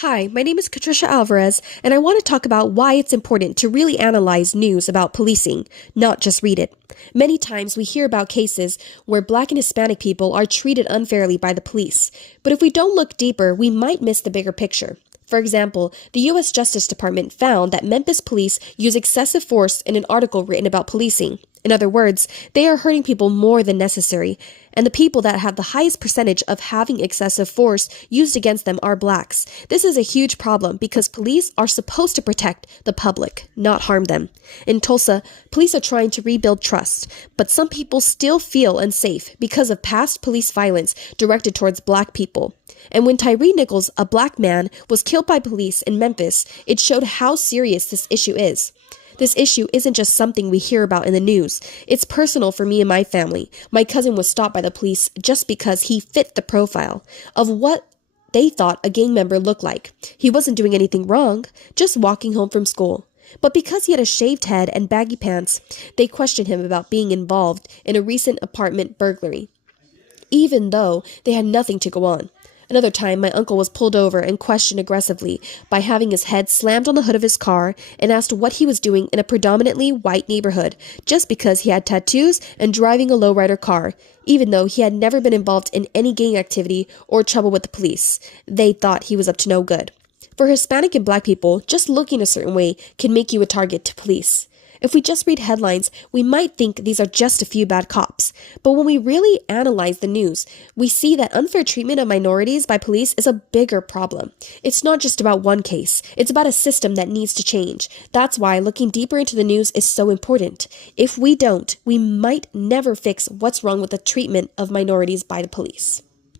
Hi, my name is Patricia Alvarez, and I want to talk about why it's important to really analyze news about policing, not just read it. Many times we hear about cases where Black and Hispanic people are treated unfairly by the police, but if we don't look deeper, we might miss the bigger picture. For example, the U.S. Justice Department found that Memphis police use excessive force in an article written about policing. In other words, they are hurting people more than necessary, and the people that have the highest percentage of having excessive force used against them are Blacks. This is a huge problem because police are supposed to protect the public, not harm them. In Tulsa, police are trying to rebuild trust, but some people still feel unsafe because of past police violence directed towards Black people. And when Tyree Nichols, a Black man, was killed by police in Memphis, it showed how serious this issue is. This issue isn't just something we hear about in the news. It's personal for me and my family. My cousin was stopped by the police just because he fit the profile of what they thought a gang member looked like. He wasn't doing anything wrong, just walking home from school. But because he had a shaved head and baggy pants, they questioned him about being involved in a recent apartment burglary, even though they had nothing to go on. Another time, my uncle was pulled over and questioned aggressively by having his head slammed on the hood of his car and asked what he was doing in a predominantly white neighborhood just because he had tattoos and driving a lowrider car, even though he had never been involved in any gang activity or trouble with the police. They thought he was up to no good. For Hispanic and Black people, just looking a certain way can make you a target to police. If we just read headlines, we might think these are just a few bad cops. But when we really analyze the news, we see that unfair treatment of minorities by police is a bigger problem. It's not just about one case. It's about a system that needs to change. That's why looking deeper into the news is so important. If we don't, we might never fix what's wrong with the treatment of minorities by the police.